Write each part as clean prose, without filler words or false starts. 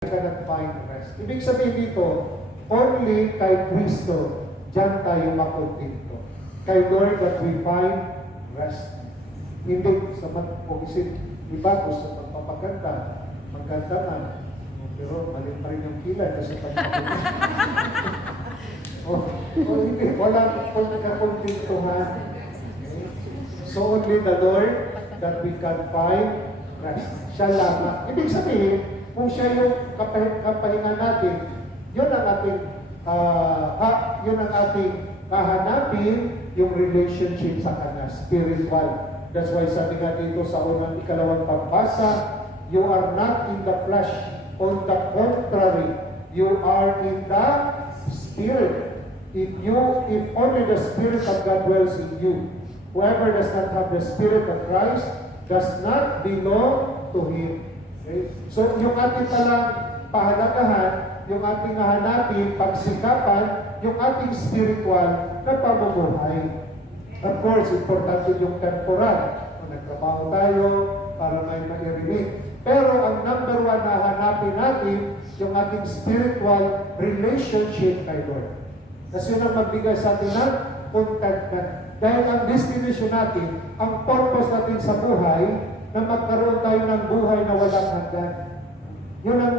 cannot find rest. Ibig sabihin dito, only kay Kristo, diyan tayo makontento. Kay Lord that we find rest. Hindi sa mag-isip, iba gusto magpapaganda, maganda na, pero mali pa rin yung kilay kasi pagpapaganda. Hindi, walang kakontentuhan. So only the Lord that we can find rest. Siya lamang. Ibig sabihin, kung siya yung kapahinga natin, yun ang ating kahanapin yung relationship sa Kanya, spiritual. That's why sabi nga dito sa ikalawang pagbasa, you are not in the flesh. On the contrary, you are in the Spirit. If only the Spirit of God dwells in you, whoever does not have the Spirit of Christ does not belong to Him. Okay? So, yung ating palang pahalagahan, yung ating hahanapin, pagsikapan, yung ating spiritual na pamumuhay. Of course, importante yung temporal. Kung nagtrabaho tayo, para may mairinig. Pero ang number one na hanapin natin, yung ating spiritual relationship kay Lord. Kasi yun ang magbigay sa atin ng contentment. Dahil ang destination natin, ang purpose natin sa buhay, na magkaroon tayo ng buhay na walang hanggan. Yun ang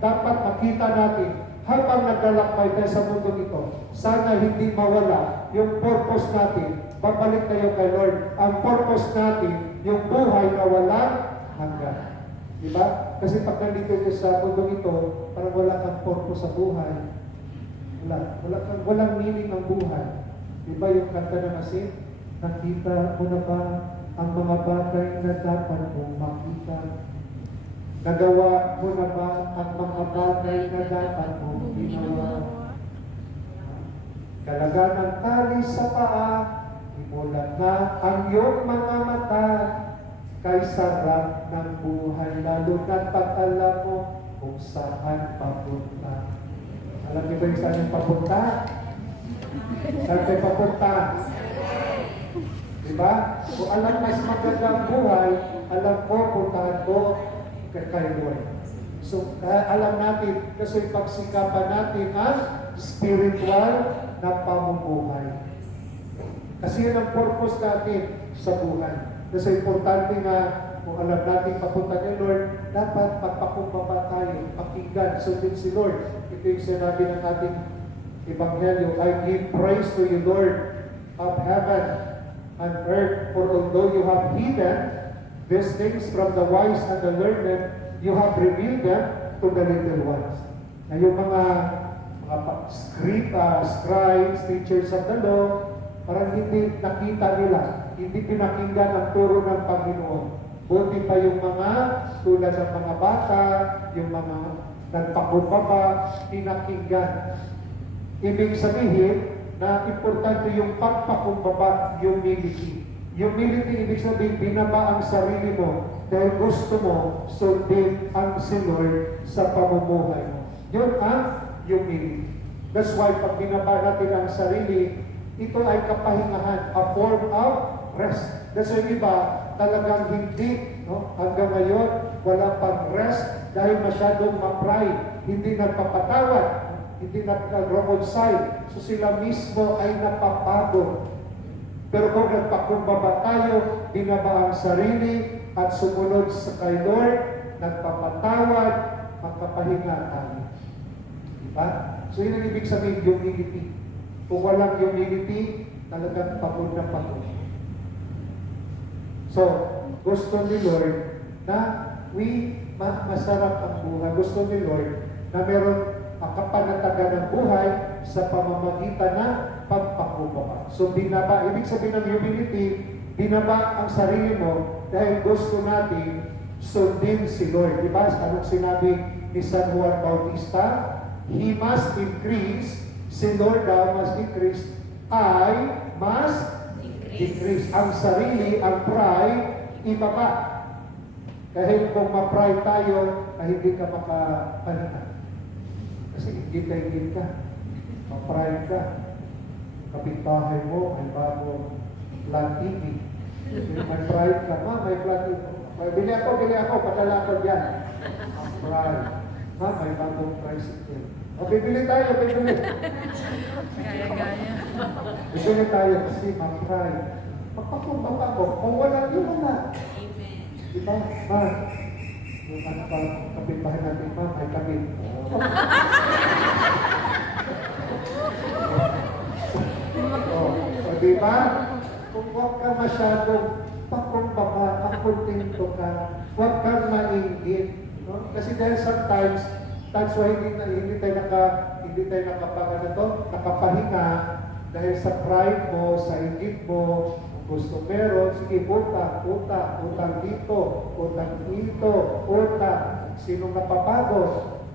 dapat makita natin habang naglalakbay tayo sa mundo ito. Sana hindi mawala yung purpose natin. Babalik tayo kay Lord. Ang purpose natin, yung buhay na walang hanggan. Diba? Kasi pag nandito tayo sa mundo ito, parang wala kang purpose sa buhay. Walang meaning ang buhay. Diba yung kanta ng asin? Nakita mo na ba ang mga bagay na dapat mong makita? Nagawa mo na ba ang mga bagay na dapat mong ginawa? Kalaga ng tali sa paa, imulat na ang iyong mga mata, kay sarap ng buhay, lalo na't pag-alam mo kung saan papunta. Alam niyo ba yung saan yung papunta? Saan tayo papunta? Diba? Kung alam mas magandang buhay, alam ko, puntahan ko kay Lord. So, alam natin, kasi pagsikapan natin ang spiritual na pamumuhay. Kasi yun ang purpose natin sa buhay. Kasi importante nga, kung alam natin papunta kay Lord, dapat magpakumbaba tayo, pakinggan, sundin si Lord. Ito yung sinabi ng ating Ebanghelyo, I give praise to you, Lord of heaven and earth, for although you have hidden these things from the wise and the learned, you have revealed them to the little ones. Na yung mga scribes, teachers of the law, parang hindi nakita nila, hindi pinakinggan ang turo ng Panginoon. Buti pa yung mga tulad ng mga bata, yung mga nagpakumbaba, pinakinggan. Ibig sabihin na importante yung pagpakumbaba, humility. Humility, ibig sabihin, binaba ang sarili mo dahil gusto mo sundin ang si Lord sa pamumuhay mo. Yun ang humility. That's why pag binaba natin ang sarili, ito ay kapahingahan, a form of rest. That's why iba, talagang hindi, no? Hanggang ngayon, wala pang rest dahil masyadong ma-pride, hindi nagpapatawad, hindi nag-reconcile. So sila mismo ay napapagod. Pero kung nagpakumbaba tayo, binaba ang sarili at sumunod sa kay Lord, nagpapatawad, magpapahinga tayo. Diba? So yun ang ibig sabihin, humility. Kung walang humility, talagang pagod na pagod. So, gusto ni Lord na masarap ang buhay. Gusto ni Lord na meron kapanatagan ng buhay sa pamamagitan na pagpakumbaba. So, binaba, ibig sabihin ng humility, binaba ang sarili mo dahil gusto natin sundin si Lord. Diba? Anong sinabi ni San Juan Bautista? He must increase, si Lord daw must decrease, I must decrease. Ang sarili, ang pride, ibaba. Kahit kung ma-pride tayo, ay hindi ka makapahinga. Kasi higit ka. Ma-pride ka. Kapitahe mo, may bagong flat TV. May pride ka, may flat TV. Bili ako, padala ako dyan. Ang pride. Ma, may bagong tricycle. O, bibili tayo, bibili. Gaya-gaya. Bibili tayo kasi ma-try. Magpakumbaba ko. Kung wala, yun wala. Amen. Diba? Ma, yung ano pa, kapitbahay natin, ma, may kabit. O, diba? Kung huwag ka masyadong pakumbaba, makontento ka, huwag kang mainggit. No? Kasi dahil sometimes, that's why hindi tayo nakapahinga dahil sa pride mo, sa inggit mo, kung gusto meron, sige, utang dito, utang. Sino napapagod?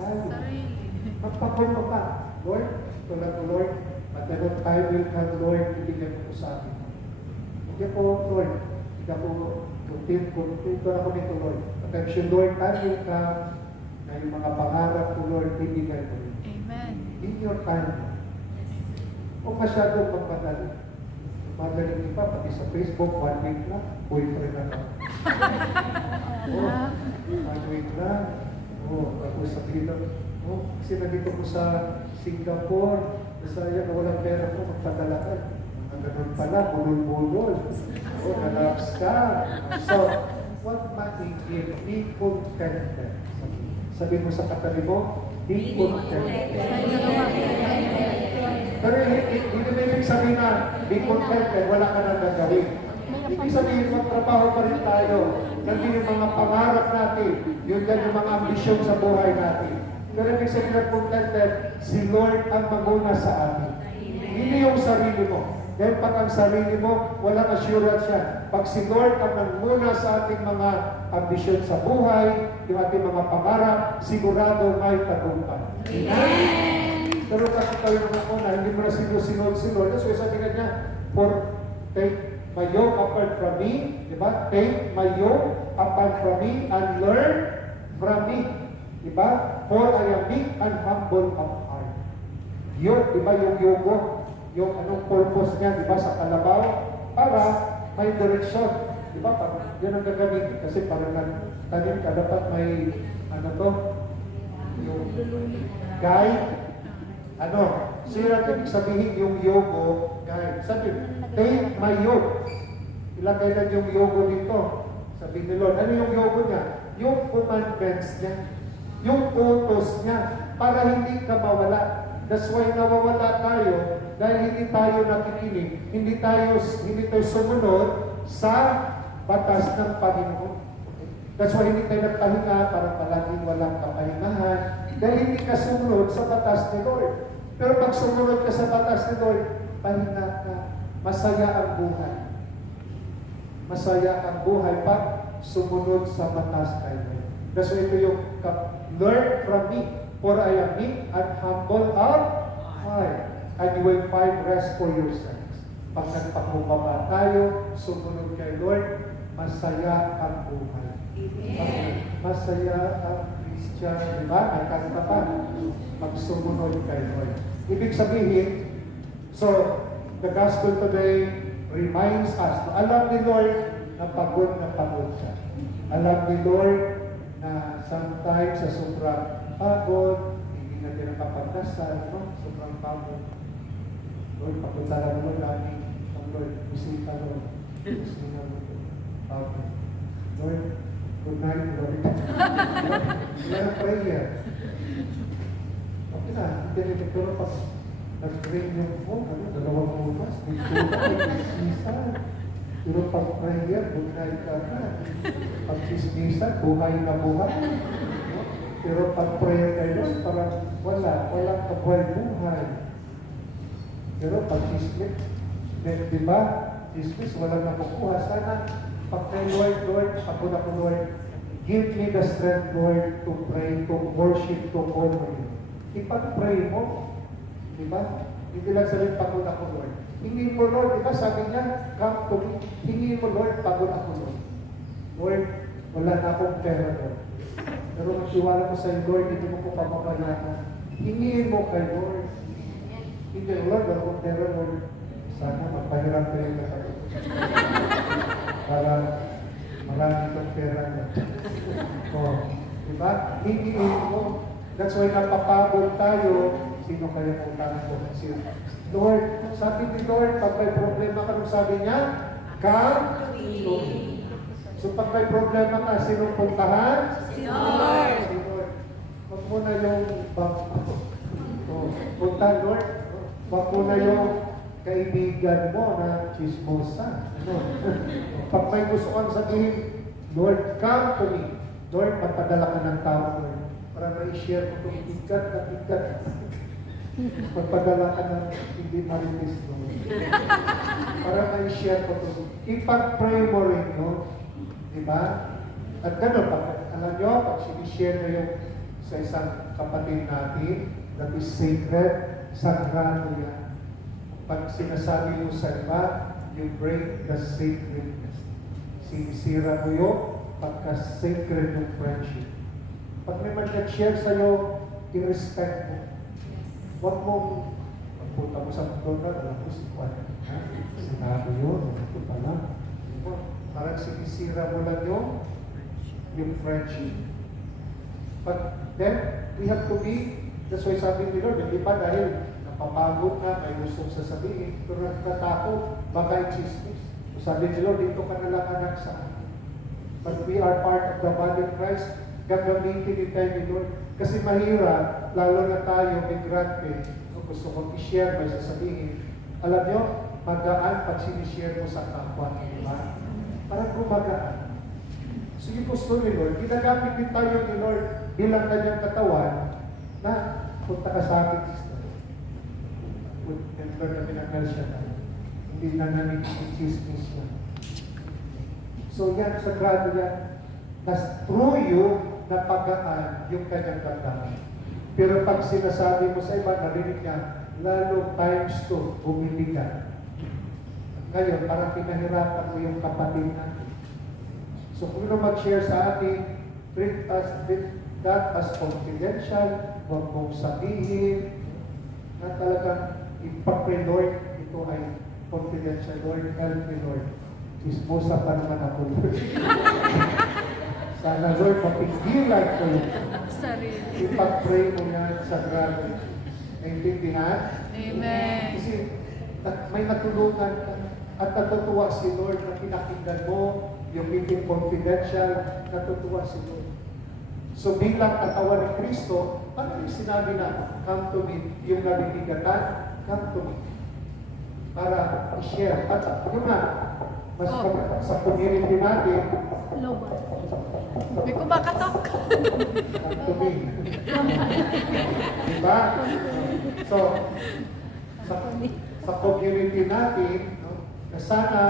Ay, Sarili. magpakumbaba. Lord, tulad mo, Lord, at anong time will come, Lord, ibigay mo sa akin. Hindi po, Lord, hindi ako kumpito ako nito, Lord. Attention, Lord, time will come na yung mga pangarap ko, Lord, ibigay mo. Amen. In your time. O masyadong magpadali. Magaling iba, pati sa Facebook, 1 week lang, boyfriend na lang. Oh, 1 week lang. Oh, tapos sabihin lang, oh, kasi nandito ko sa Singapore, nasaya na walang pera ko, magpadala ka. Ang ganun pala, bulol-bulol. Oh, nalaps ka. So, what matigil? Be contented. Sabihin mo sa katabi mo, be contented. Pero hindi mo ibig sabihin na be contented, wala ka nang gagawin. Ibig sabihin, magtrabaho pa rin tayo. Nandun yung mga pangarap natin. Yun yan yung mga ambisyon sa buhay natin. Pero ibig sabihin na contented, si Lord ang maguna sa atin. Hindi yung sarili mo. Dahil pag ang sarili mo, walang assurance yan. Pag si Lord ang nanguna sa ating mga ambisyon sa buhay, yung ating mga pangarap, sigurado may tagumpay. Amen? Pero kasi tayo naman muna, hindi mo na sinusunod. That's why sabi ka niya, for take my yoke apart from me, di ba? Take my yoke apart from me and learn from me. Di ba? For I am meek and humble of heart. Yoke, di ba yung yogo? Yung anong purpose niya, di ba, sa kalabaw? Para may direksyon. Di ba? Yan ang gagamitin. Kasi parang nagtanim ka, dapat may, ano to? Yung guide. Ano? Sira ibig sabihin yung yogo, guide. Sabi, take my yoke. Ilagay na yung yogo dito. Sabi ni Lord, ano yung yogo niya? Yung commandments niya. Yung utos niya. Para hindi ka mawala. That's why nawawala tayo dahil hindi tayo nakikinig, hindi tayo sumunod sa batas ng Panginoon. That's why hindi tayo nagpahinga, parang palaging walang kapahingahan, dahil hindi ka sumunod sa batas ni Lord. Pero pag sumunod ka sa batas ni Lord, pahinga ka, masaya ang buhay. Masaya ang buhay pag sumunod sa batas kay Lord. That's why ito yung learn from me. For I am meek and humble of heart, and you will find rest for your sins. Pag nagpakumbaba tayo, sumunod kay Lord, masaya ang buhay. Amen. Masaya ang Christian, di ba? May kanta pa, magsumunod kay Lord. Ibig sabihin, so, the gospel today reminds us, alam ni Lord na pagod siya. Alam ni Lord na sometimes sa sobrang pagod, hindi na din nakapagdasal, no? Sobrang pagod. Lord, pagkutala naman namin, ang Lord, bisita Lord. Bisita Lord. Pagod. Lord, good night, Lord. Yan ang prayer. Okay na, hindi rin. Pero pag nag-ring yung phone, dalawang oras, dito ka, isa. Pero pag prayer, good night ka na. Pag sismisa, buhay na buhay. Pero pag prayer kayo, parang walang kabuhay-buhay. Pero pag chismis, di ba? Chismis, walang nakukuha. Sana, pag kay Lord, ako na ko, Lord, give me the strength, Lord, to pray, to worship, to honor you. Ipag-pray mo, di ba? Hindi lang sabihin, pagod ako, Lord. Hingin mo, Lord, di ba? Sabi niya, come to me. Hingin mo, Lord, pagod ako, Lord. Lord, wala na akong pera, Lord. Pero magtiwala ko sa iyo, Lord, hindi mo ko pamamalatan. Hingin mo kay Lord. Hindi, Lord, wala akong pera, Lord. Sana magpahiram kayo na kayo. Para marami kang pera, Lord. Oh. Diba? Hingiin mo. That's why napapagod tayo. Sino kaya utang ko? Si Lord. Sabi ni Lord, pag may problema ka, sabi niya, come to me. So pag may problema ka, sinong puntahan? Si Lord. Si Lord. Huwag mo na yung punta, Lord. Huwag mo na yung kaibigan mo na chismosa. Ano? Pag may gusto kang sabihin, Lord, come to me. Lord, magpadala ka ng tao, Lord. Para ma-share ko itong bigat na bigat. Magpadala ka ng hindi maritis, Lord. Para ma-share ko ito. Ipag-pray mo rin, no? Diba? At gano'n, alam nyo, pag sinishare na yung sa isang kapatid natin, that is sacred, sagrado yan. Pag sinasabi mo sa iba, you break the sacredness. Sinisira mo yung pagka-sacred ng friendship. Pag may mag-share sa'yo, i-respect mo. Huwag mong pagpunta mo sa McDonald's, alam mo si Juan. Sinabi yun, ito pala. Parang sinisira mo lang yung friendship. But then, we have to be, that's why sabi ni Lord, hindi pa dahil napapagod na, may gustong sasabihin, pero nagtatakot, baka i-chismis. Sabi ni Lord, dito ka na lang anak sa akin. But we are part of the body of Christ, gagamitin din tayo ni Lord. Kasi mahirap, lalo na tayo, migrante, gusto kong i-share, may sasabihin. Alam nyo, magaan pag sinishare mo sa kapwa, diba? Parang gumagaan. So yung gusto ni Lord, ginagamit din tayo ni Lord bilang kanyang katawan na punta ka sa akin, sister. And Lord, na pinakal siya tayo. Hindi na namin i-chismis niya. So yan, sagrado yan. Nas through you, napagaan yung kanyang damdamin. Pero pag sinasabi mo sa iba, narinig niya, lalo times 2, bumibigat. Ngayon, parang pinahirapan mo yung kapatid natin. So kung ano mag-share sa atin, treat that as confidential, huwag mong sabihin na talagang ipag-pray, Lord, ito ay confidential, Lord, help me, Lord. Chismosa pa naman ako, Lord. Sana, Lord, mapigilan ko yun. Sarili. Ipag-pray mo yan sa grabe. Naintindihan? Amen. Kasi may natulungan ka at natutuwa si Lord na pinakinggan mo yung meeting confidential, natutuwa si Lord. So bilang katawan ni Kristo, ano yung sinabi na, come to me, yung nabibigatan, come to me. Para i-share. At yun nga, mas sa community natin, May kumakatok. come to me. Diba? So, sa community natin, no, na sana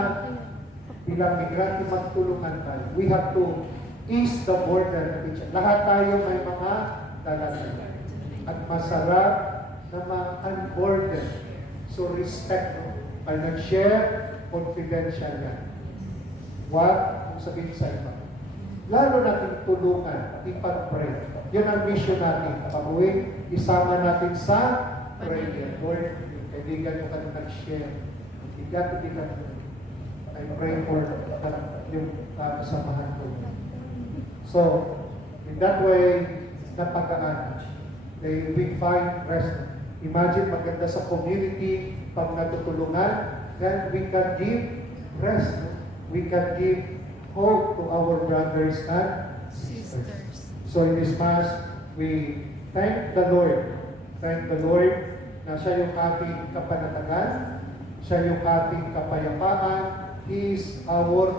bilang migrante magtulungan tayo. We have to ease the burden of each other. Lahat tayo may mga dalasan. At masarap na ma-unburden. So respect. No? Pag nag-share, confidential yan. Huwag kung sabihin sa iba. Lalo natin tulungan, ipag-pray. Yun ang mission natin. Pag-uwi, isama natin sa prayer. Lord, kaibigan yung kanong nag-share. Bigat. I pray for yung kasamahan ko. So, in that way, napagaan. We find rest. Imagine maganda sa community, pag natutulungan, then we can give rest. We can give hope to our brothers and sisters. So in this Mass, we thank the Lord. Thank the Lord na siya yung ating kapanatagan, siya yung ating kapayapaan, He is our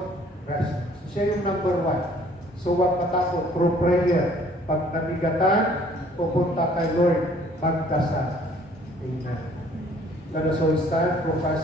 rest. Siya yung number 1. So huwag matakot, through prayer. Pag nabigatan, pupunta kay Lord, magdasal. Amen. Let us all stand, profess